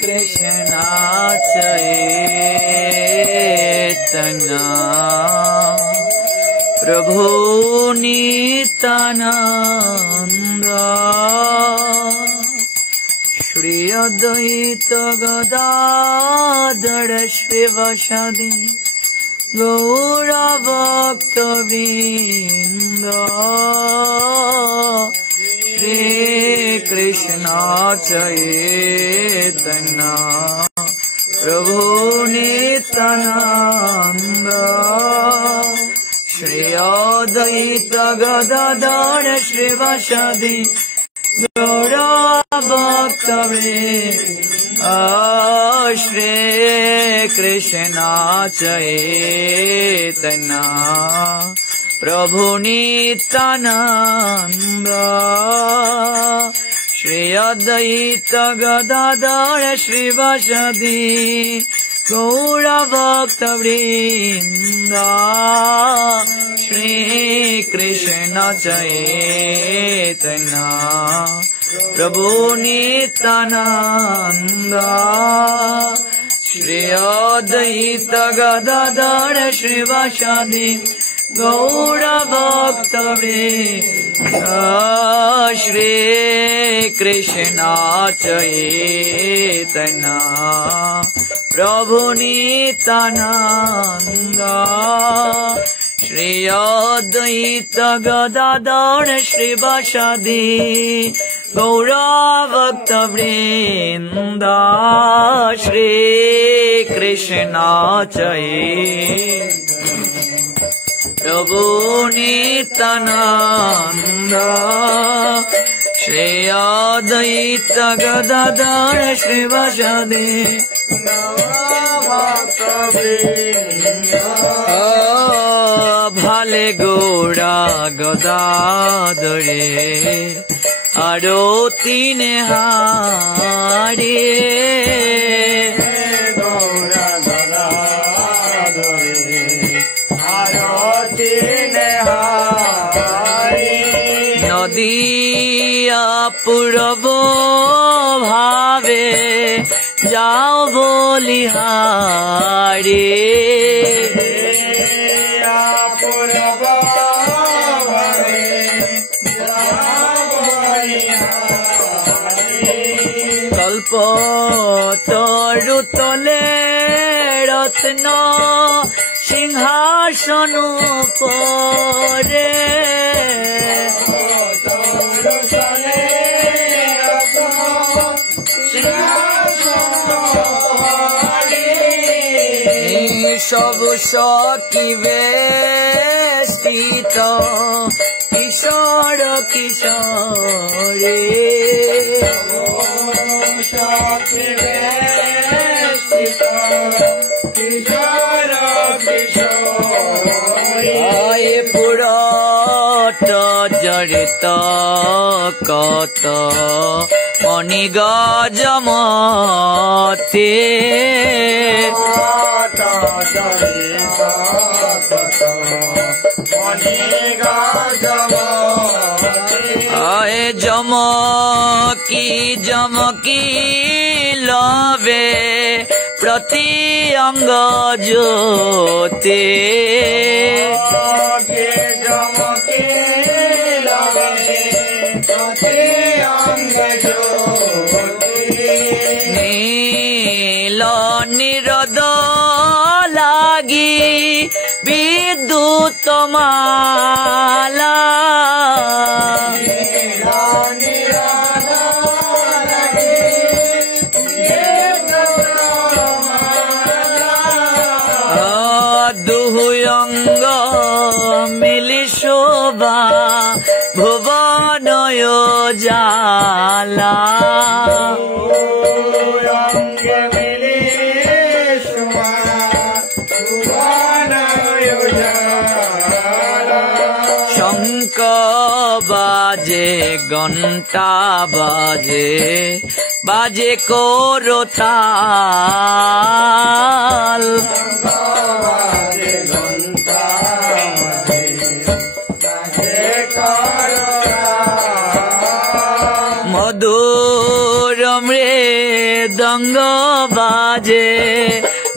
कृष्ण चैतन्य प्रभु नित्यानंद श्री अद्वैत गदाधर श्रीवासादि गौरभक्तवृंद श्री कृष्ण चैतन्य प्रभु नित्यानंद श्री अद्वैत गदाधर श्रीवासादि गौरभक्तवृंद श्री कृष्ण चैतन्य प्रभु नित्यानंद श्री अद्वैत गदाधर श्रीवासादि गौरभक्तवृंद श्री कृष्ण चैतन्य प्रभु नित्यानंद श्री अद्वैत गदाधर श्रीवासादि गौरभक्तवृंद श्री कृष्ण चैतन्य प्रभु नित्यानंद श्री अद्वैत गदाधर श्रीवासादि गौरभक्तवृंद श्री कृष्ण चैतन्य प्रभु नित्यानंद श्री अद्वैत गदाधर श्रीवासादि भाले गौरा गदाधरे आरती हारे गौरा गदाधरे आरती हारे नदिया पूरब भावे जाओ बोलिहारे कल्प तरु तले रत्न सिंहासन परे सब सखी वेष्टित किशोर किशोरे सखी वेष्टित किशोर किशोरे आए पुरट जड़ित कत मणिगजमते आए जमकी जमकी लवे प्रति अंग ज्योते जमकी लवे प्रति अंग ज्योते नील निरद लागी विद्युत माला दुहुयंग मिली शोभा भुवनय जाला शंख बाजे घंटा बाजे बाजे कोरोताल मधुर মধুরমে দঙ্গ বাজে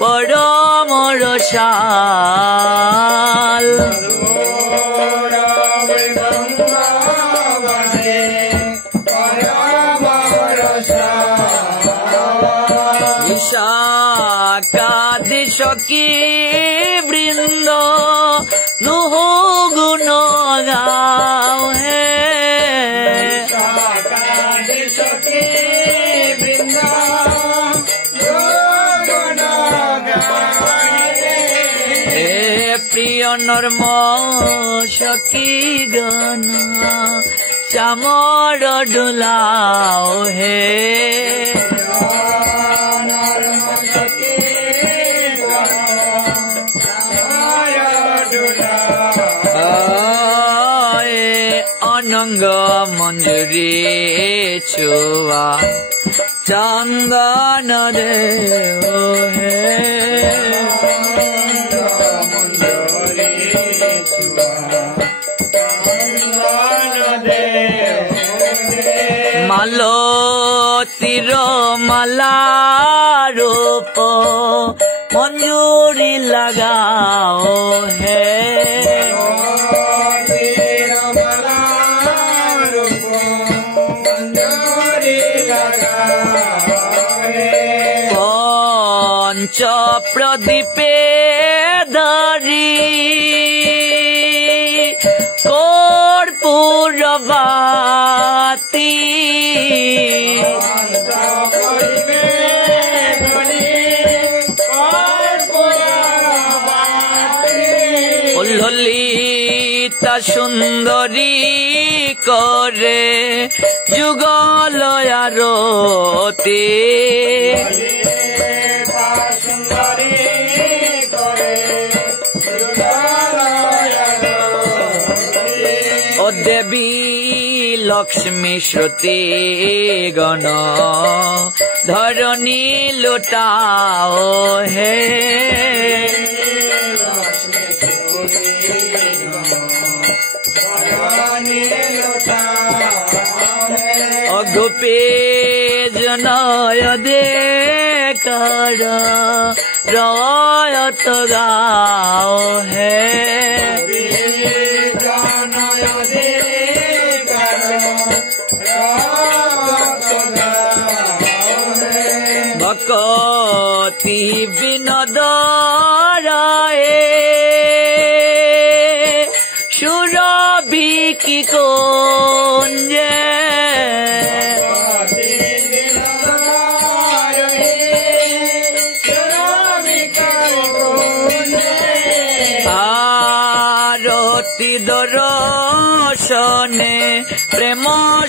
পরম রসাল বিশাখাদি সখী বৃন্দ নুহ গুণ গাও হে প্রিয় নর্ম সখী গণ চামর ডোলাও হে অনঙ্গ মঞ্জুরি ছুয়া চন্দন রে ও হে মালতীর মালা রূপ মঞ্জুরি লাগাও হে পঞ্চ প্রদীপে ধরি কর্পূরবাতি ললিতা সুন্দরী করে যুগল আরতি ও দেবী লক্ষ্মী শ্রুতি গণ ধরণী লোটাও হে অগুপে জনয় দেখার রয়ত গাও হে ভকতি বিনোদ রায়ে সুরভি কি কুঞ্জে আরতি দর্শনে প্রেম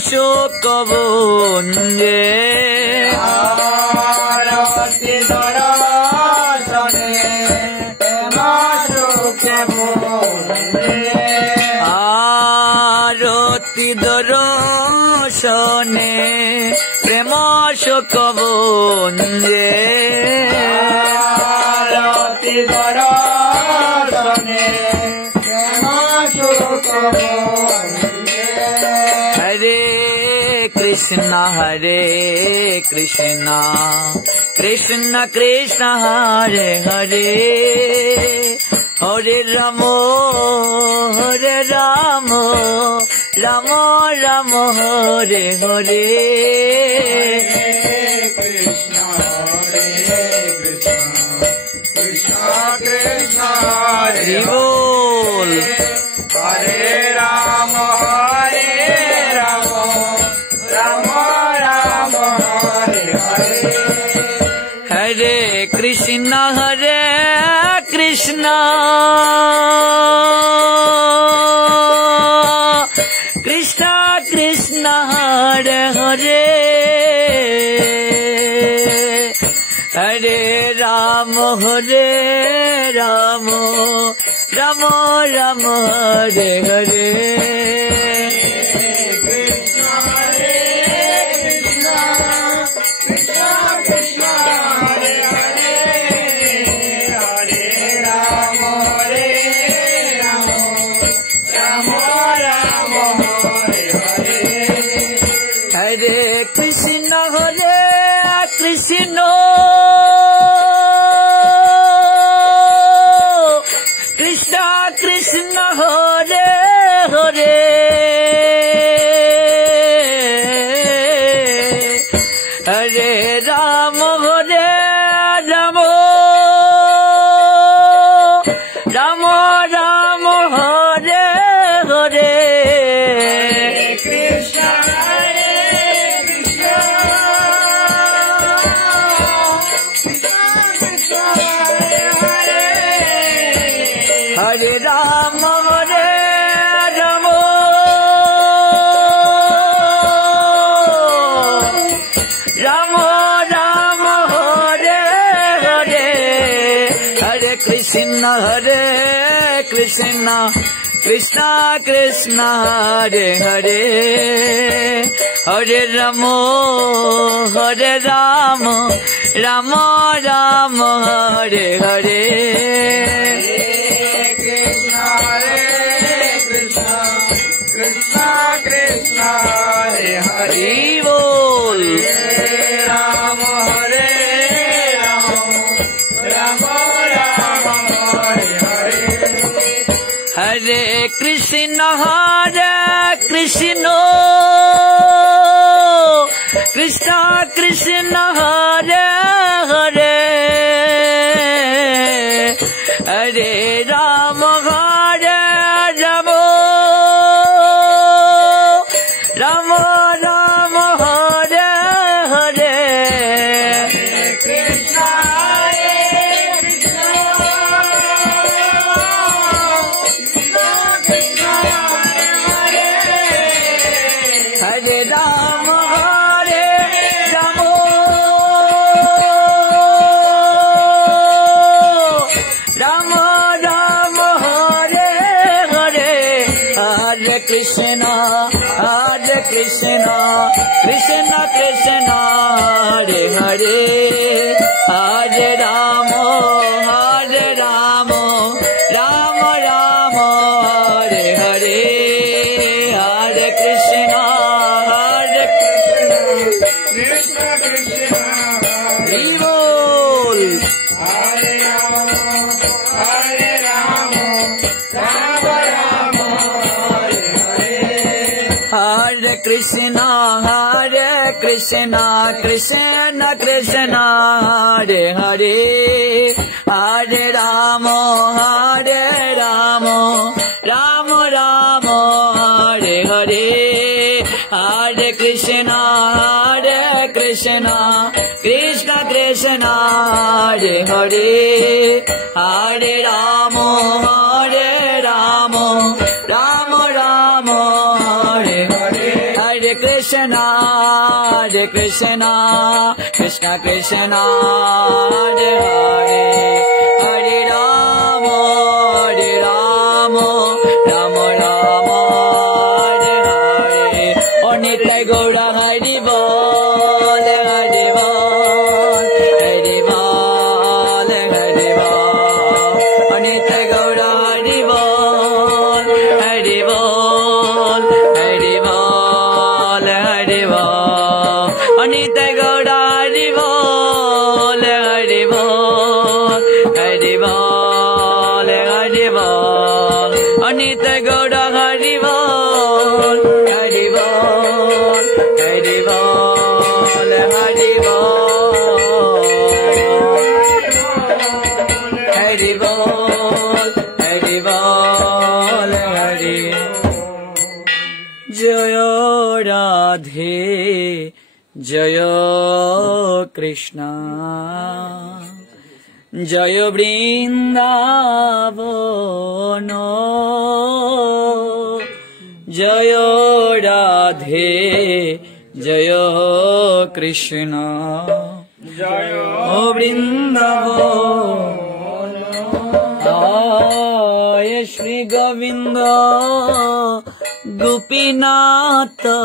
শোক বুঞ্জে আরতি দর্শনে প্রেম শোক বুঞ্জে আরতি দর্শনে প্রেম শোক বুঞ্জে আরতি দর্শনে প্রেম শোক বুঞ্জে হরে কৃষ্ণ কৃষ্ণ কৃষ্ণ হরে হরে হরে রাম রাম রাম হরে হরে কৃষ্ণ কৃষ্ণ কৃষ্ণ হরে বল হরে Ram Ram Ram Hare Hare Hare Krishna Krishna Krishna Krishna Hare Hare Hare Ram Ram Ram Ram Hare Hare Hare Krishna Hare Krishna Krishna Krishna Hare Hare Hare Rama Hare Rama Rama Rama Hare Hare Krishna Hare Krishna Krishna Hare Hare Hare Rama Hare Rama Rama Rama Hare Hare Hare Krishna Krishna Krishna Hare Hare Hare Rama Hare Rama Rama Rama Hare Hare Krishna Krishna Krishna Krishna Hare Hare Bol Rama Hare Rama Rama Rama Hare Hare Hare Krishna Krishna Krishna Hare Hare Hare Rama Hare Rama Rama Rama Hare Hare Krishna Krishna Krishna Hare Hare Rama Hare Rama Rama Rama Hare Hare Hare Krishna Krishna Krishna Hare Hare Hare Rama Rama Rama Hare Hare Hare Krishna Krishna Krishna Hare Bol Hare Rama Rama Rama Hare Hare Hare Krishna Krishna Krishna Hare Hare Hare Rama Rama Rama Hare Hare Hare Krishna Krishna Krishna Hare Hare Hare Rama Rama Rama Hare Hare Hare Krishna Krishna Krishna Hare Hare Hare Rama Rama Rama Hare Hare Nitya Gaura Hari Bol Hari Bol Hari Bol Hari Bol Nitya Gaura Hari Bol Hari Bol Hari Bol Hari Bol Nitya Gaura Hari Bol Hari Bol Hari Bol Hari Bol Nitya Gaura Hari Bol Hari Bol Hari Bol Hari Bol Hari Bol Hari Jaya Radhe Jaya Krishna Jaya Vrindavana Jaya Radhe Jaya Krishna Jaya Vrindavana Jaya Shri Govinda Gopinatha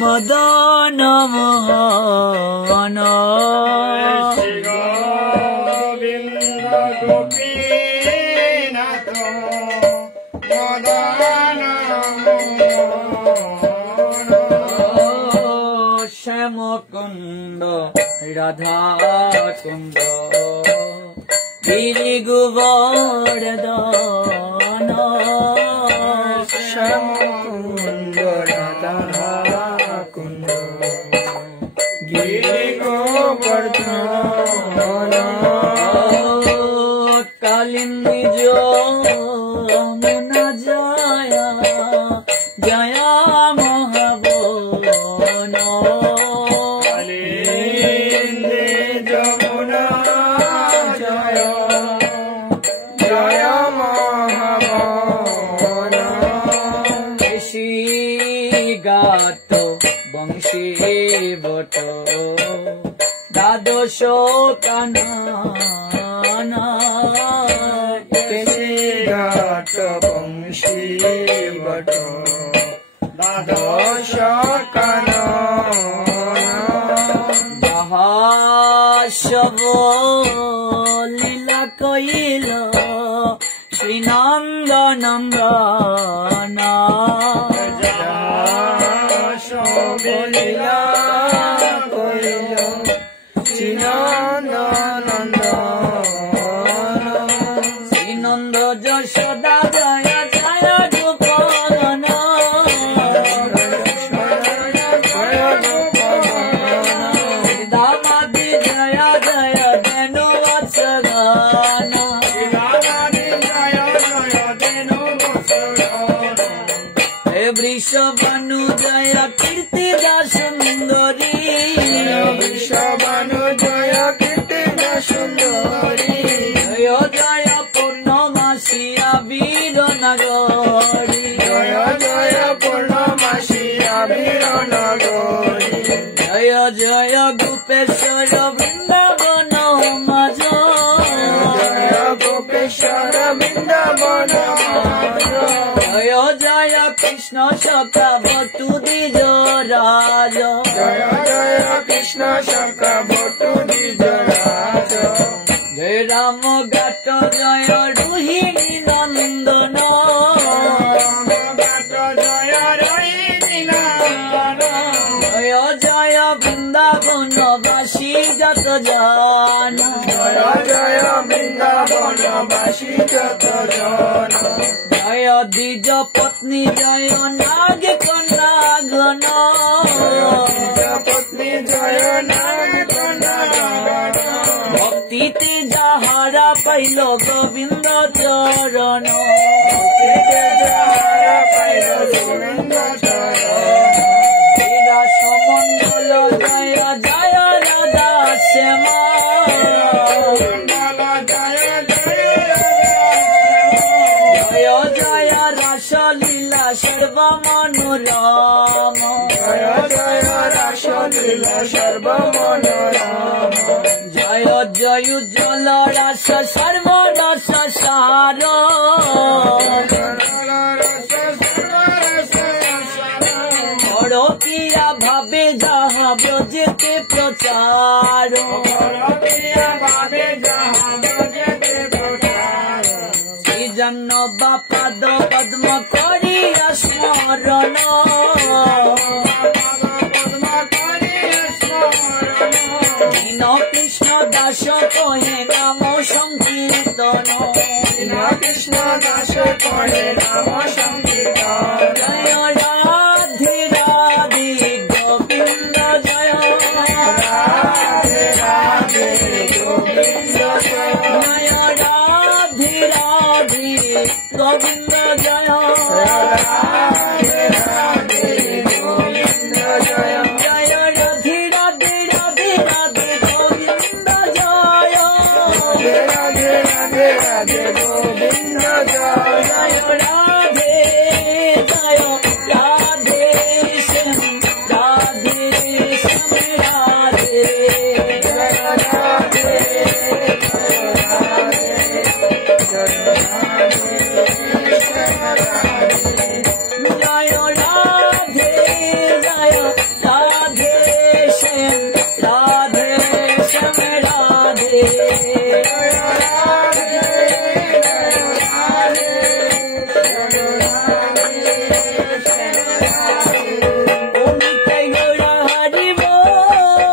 Madana Mohana Shri Govinda Gopinatha Madana Mohana Shama কুন্দ রাধা কুন্দ গিরি গোবর্ধন শ্যাম কুন্দ রাধা কুন্দ গিরি গোবর্ধন কালিন্দী যমুনা জয়া জয়া মহাবন কালিন্দী যমুনা জয় জয় মহাবন ঋষি গাত বংশী বট দ্বাদশ কাননা ঘাট বংশী বট দ্বাদশ মহাশব লীলা কইল শ্রীনন্দ নন্দন লীলা কইল শ্রীনন্দ শ্রীনন্দ যশোদা জয় জয় গোপালন দামাদি জয় জয় ধেনু বৎসগান হে বৃষভানু জয় কীর্তি দা সুন্দরী বৃষভানু জয় কীর্তি সুন্দরী জয় জয় পূর্ণমাসী আবির নগরী জয় জয় পূর্ণমাসী আবির নগরী জয় জয় গোপেশ্বর বৃন্দাবন মাঝ জয় গোপেশ্বর বৃন্দাবন জয় জয় কৃষ্ণ সখা ভটু দ্বিজ রাজ জয় জয় কৃষ্ণ সখা ভটু দ্বিজ রাজ জয় রাম ঘাট জয় রোহিণী নন্দন জয় রোহিণী নন্দন জয় জয় বৃন্দাবন বাসী যত জন জয় জয় বৃন্দাবন বাসী যত জন জয় দ্বিজ পত্নী জয় নাগ কন্যা ঘন পত্নী জয় নাগ কন্যা ভক্তিতে যাহারা পাইল গোবিন্দ চরণ সমন্ডল জয় জয় রাধা শ্যামা জয় জয় রাসলীলা সর্বমনোরম জয় জয় রাসলীলা সর্বমনোরম জয় জয় জল রাস সর্বরস সার বড় পিয়া ভাবে যাহা ব্রজেতে প্রচার শ্রীজন্য বাপাদ পদ্ম করিয়া স্মরণ দীন কৃষ্ণ দাস কহে নাম সংকীর্তন কৃষ্ণ দাস কহে নাম সংকীর্তন জয় রাধে রাধে গোবিন্দ জয় রাধে রাধে গোবিন্দ জয় জয় রাধে রাধে গোবিন্দ জয় রাধে রাধে গোবিন্দ জয় জয় রাধে রাধে রাধে রাধে গোবিন্দ জয় রাধে রাধে রাধে গোবিন্দ জয় জয় রাধে জয় রাধে শ্যাম রাধে শ্যাম রাধে জয় রাধে জয় রাধে জয় রাধে শ্যাম রাধে শ্যাম রাধে ওম কই গৌর হরি বল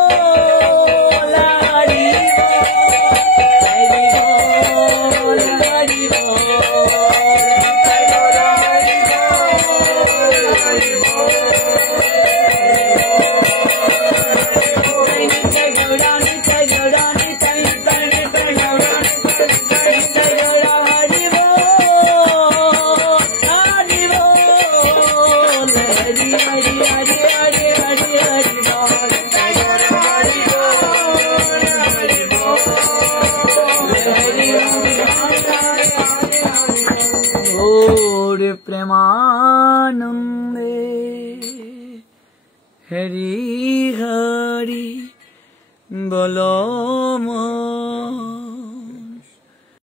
गौर प्रेमानंदे हरि हरि बोलो